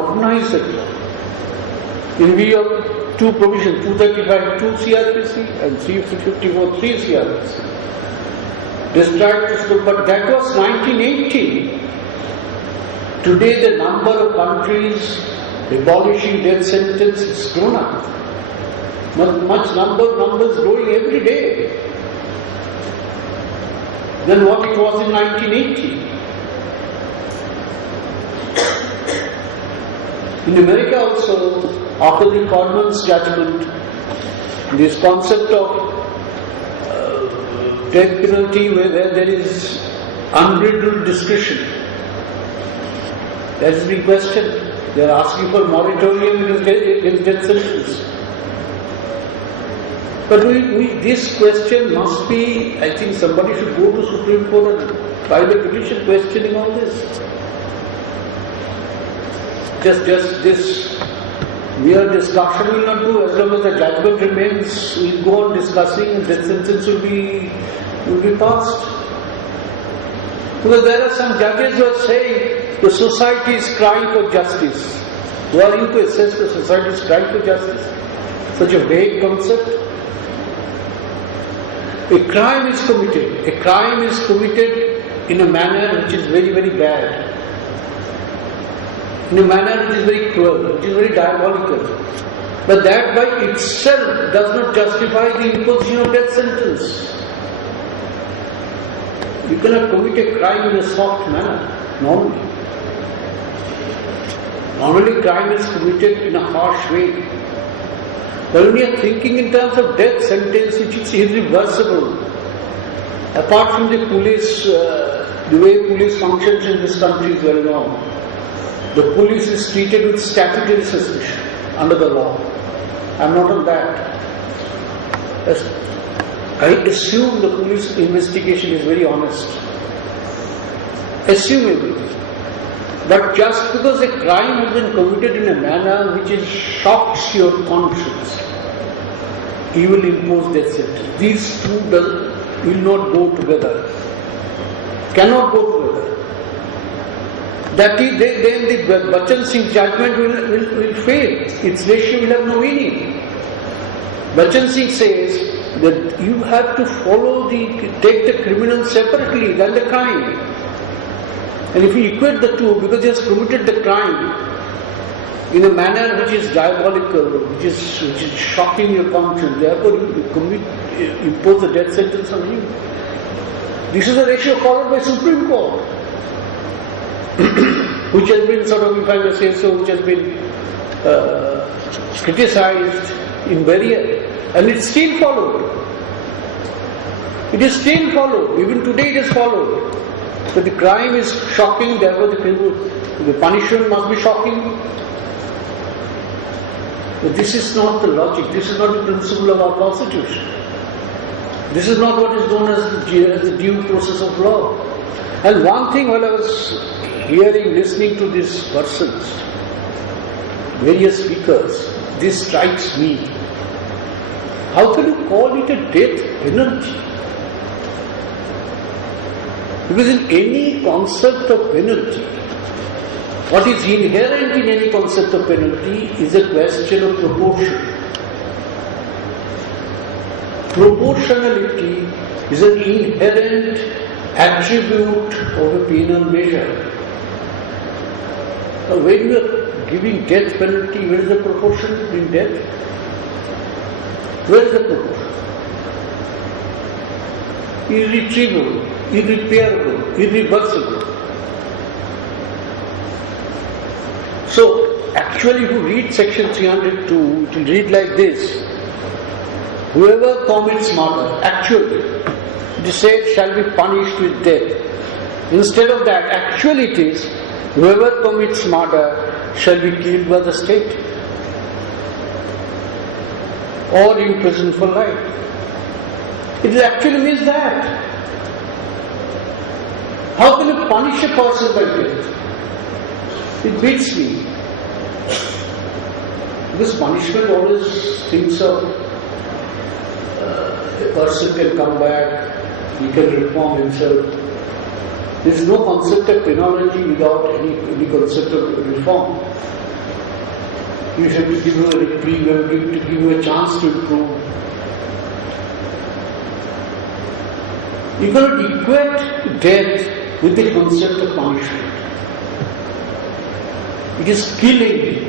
Recognize that law. In view of two provisions, 235(2) CRPC and 354(3) CRPC. But that was 1980. Today the number of countries abolishing death sentence is grown up. Numbers growing every day than what it was in 1980. In America also, after the Coleman's judgment, this concept of death penalty where there is unbridled discretion, that is being questioned. They are asking for moratorium against death sentence. But this question must be, I think somebody should go to Supreme Court and file a petition questioning all this. Just this mere discussion will not do. As long as the judgment remains, we'll go on discussing and death sentence will be passed. Because there are some judges who are saying the society is crying for justice. Who are you to assess the society is crying for justice? Such a vague concept. A crime is committed. A crime is committed in a manner which is very, very bad. In a manner which is very cruel, which is very diabolical. But that by itself does not justify the imposition of death sentence. You cannot commit a crime in a soft manner, normally. Normally crime is committed in a harsh way. But when we are thinking in terms of death sentence, which is irreversible, apart from the police, the way police functions in this country is well known. The police is treated with statutory suspicion under the law. I am not on that. I assume the police investigation is very honest. Assume everything. But just because a crime has been committed in a manner which shocks your conscience, you will impose death sentence. These two will not go together. Cannot go together. That is, then the Bachchan Singh judgment will fail. Its ratio will have no meaning. Bachchan Singh says that you have to take the criminal separately than the crime. And if you equate the two, because he has committed the crime in a manner which is diabolical, which is shocking your conscience, therefore you impose the death sentence on him. This is a ratio followed by Supreme Court, which has been sort of, if I may say so, which has been criticized in various, and it is still followed. It is still followed. Even today it is followed. So the crime is shocking, therefore the punishment must be shocking. But this is not the logic, this is not the principle of our constitution. This is not what is known as the due process of law. And one thing while I was listening to these persons, various speakers, this strikes me. How can you call it a death penalty? Because in any concept of penalty, what is inherent in any concept of penalty is a question of proportion. Proportionality is an inherent attribute of a penal measure. Now, when you are giving death penalty, where is the proportion between death? Where is the proportion? Irretrievable, irreparable, irreversible. So, actually if you read section 302, it will read like this. Whoever commits murder, actually, it is said shall be punished with death. Instead of that, actually it is, whoever commits murder shall be killed by the state or imprisoned for life. It actually means that. How can you punish a person by death? It beats me. Because punishment always thinks of a person can come back, he can reform himself. There is no concept of penology without any concept of reform. You have to give you a reprieve, you have to give you a chance to improve. You cannot equate death with the concept of punishment. It is killing.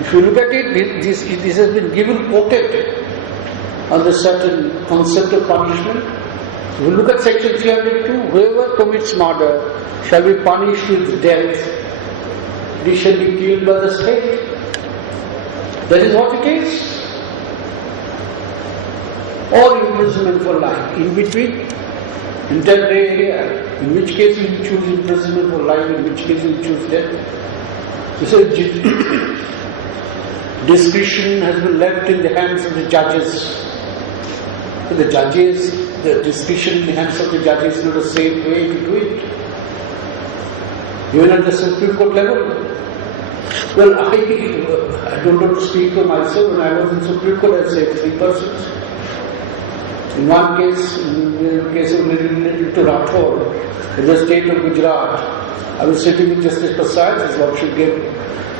If you look at it, this has been given quoted on the certain concept of punishment. If you look at section 302, whoever commits murder shall be punished with death. He shall be killed by the state. That is what it is. Or imprisonment for life. In between, entire grey area. In which case you choose imprisonment for life, in which case you choose death. So discretion has been left in the hands of the judges. So the discretion in the hands of the judges is not a safe way to do it. Even at the Supreme Court level. Well, I don't want to speak for myself. When I was in Supreme Court, I saved 3 persons. In one case, in the case of related to Rathod, in the state of Gujarat, I was sitting with Justice Prasad, his lordship gave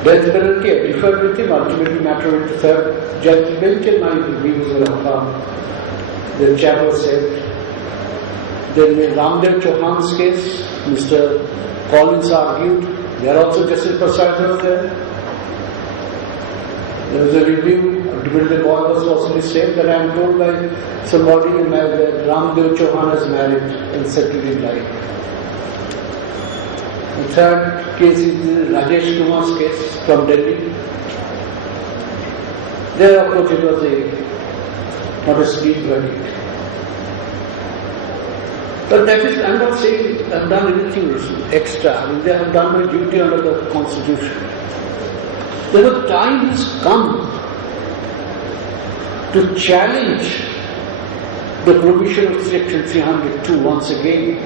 death penalty. I differed with him. Ultimately, matter went to third judge bench, and my view was affirmed. The chair was saved. Then in Ramdev Chauhan's case, Mr. Collins argued. There also Justice Prasad was there. There was a review. Ultimately, the boy was also saved. That I am told by somebody that Ramdev Chauhan has married and settled in life. The third case is Rajesh Kumar's case from Delhi. There, of course, it was not a speed verdict. But that is, I am not saying I have done anything extra. I mean, they have done my duty under the Constitution. The time has come to challenge the provision of Section 302 once again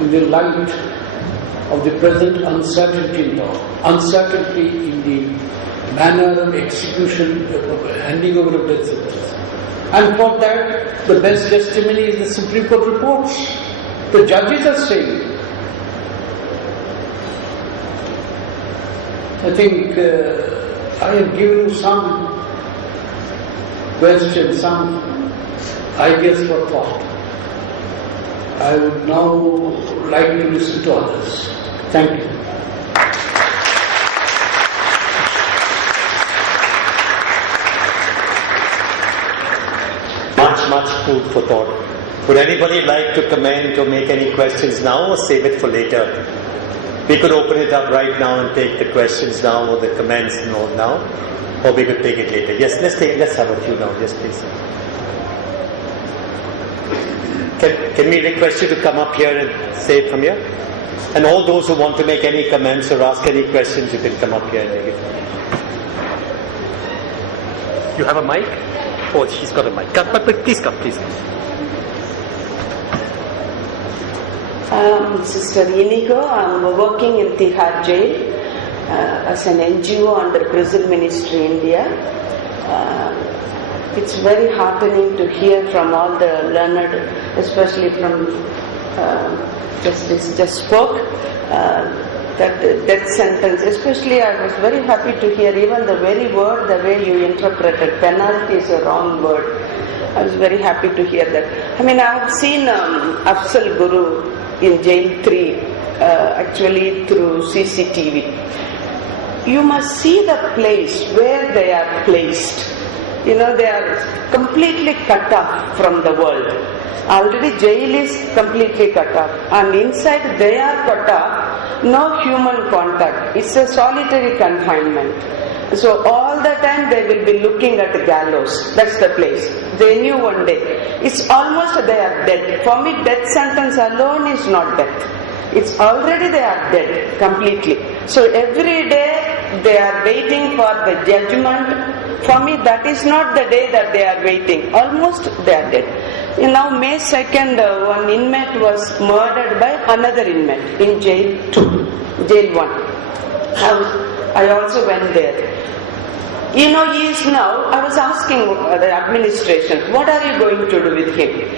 in the light of the present uncertainty in law, uncertainty in the manner of execution, handing over of death sentences. And for that, the best testimony is the Supreme Court reports. The judges are saying. I think I have given you some questions, some ideas for thought. I would now like to listen to others. Thank you. Much food for thought. Would anybody like to comment or make any questions now or save it for later? We could open it up right now and take the questions now or the comments now, or we could take it later. Yes, let's have a few now. Yes, please. Can we request you to come up here and say it from here? And all those who want to make any comments or ask any questions, you can come up here and make it. You have a mic? Oh, she's got a mic. But please come, please. Sister Inigo, I'm working in Tihar Jail as an NGO under Prison Ministry India. It's very heartening to hear from all the learned, especially from Justice just spoke, that death sentence, especially I was very happy to hear even the very word, the way you interpreted, penalty is a wrong word. I was very happy to hear that. I mean, I have seen Afzal Guru in Jail 3, actually through CCTV. You must see the place where they are placed. You know, they are completely cut off from the world. Already jail is completely cut off, and inside they are cut off, no human contact. It's a solitary confinement. So all the time they will be looking at the gallows. That's the place. They knew one day. It's almost they are dead. For me, death sentence alone is not death. It's already they are dead completely. So every day they are waiting for the judgment. For me, that is not the day that they are waiting. Almost they are dead. Now, May 2nd, one inmate was murdered by another inmate in jail 2, jail 1. I also went there. You know, he is now, I was asking the administration, what are you going to do with him?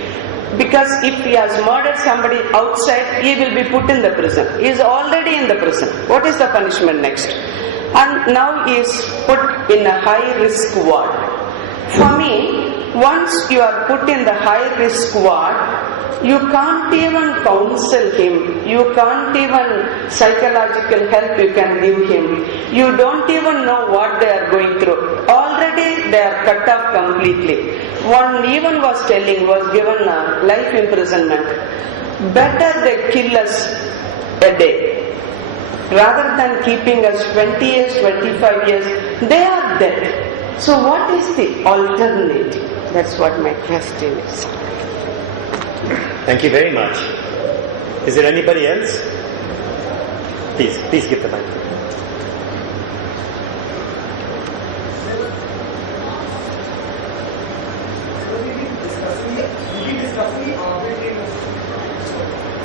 Because if he has murdered somebody outside, he will be put in the prison. He is already in the prison. What is the punishment next? And now he is put in a high risk ward. For me, once you are put in the high risk ward, you can't even counsel him. You can't even psychological help you can give him. You don't even know what they are going through. Already they are cut off completely. One even was given a life imprisonment. Better they kill us a day. Rather than keeping us 20 years, 25 years, they are dead. So what is the alternative? That's what my question is. Thank you very much. Is there anybody else? Please give the mic.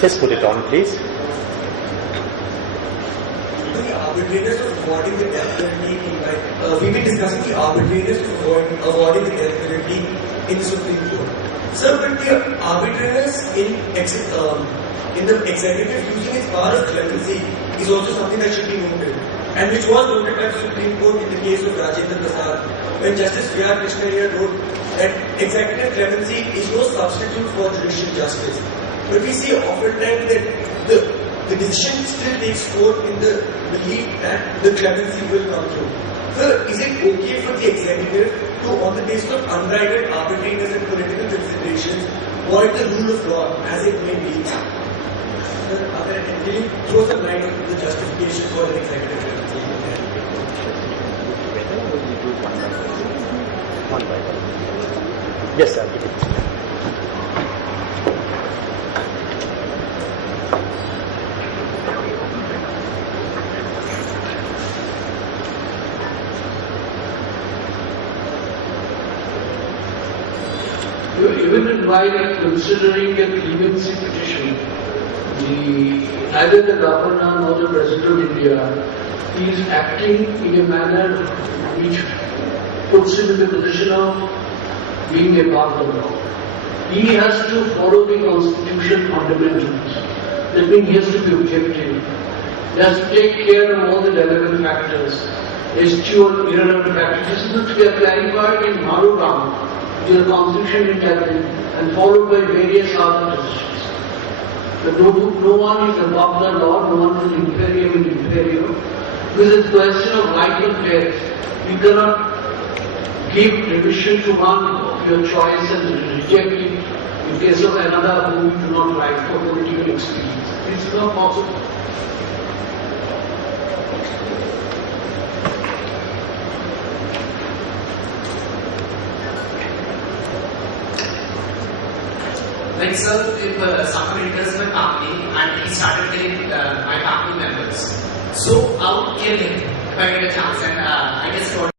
Just put it on, please. The arbitrariness of awarding the death penalty, we've been discussing the arbitrariness of awarding the death penalty in the Supreme Court. Sir, but the arbitrariness in the executive using its power of clemency is also something that should be noted, and which was noted by the Supreme Court in the case of Rajendra Prasad, when Justice V.R. Krishna wrote that executive clemency is no substitute for judicial justice. But we see oftentimes that the decision still takes forth in the belief that the clemency will come through. Sir, is it okay for the executive to, on the basis of unbridled arbitrariness and political considerations, void the rule of law as it may be? Sir, can you throw some light on the justification for an executive clemency? Yes, sir. Even while considering a clemency petition, neither the governor nor the President of India is acting in a manner which puts him in the position of being above the law. He has to follow the Constitution fundamentals. That means he has to be objective. He has to take care of all the relevant factors, eschew irrelevant factors. This is what we are clarified in Marugam, the Constitution interpreted and followed by various other decisions. But no one is above the law, no one is inferior and inferior. Because it's a question of right and fairness. You cannot give remission to one of your choice and reject it in case of another whom you do not like for political experience. It's not possible. Like, sir, if someone enters my family and he started killing my family members, so I would kill him if I get a chance, and I just told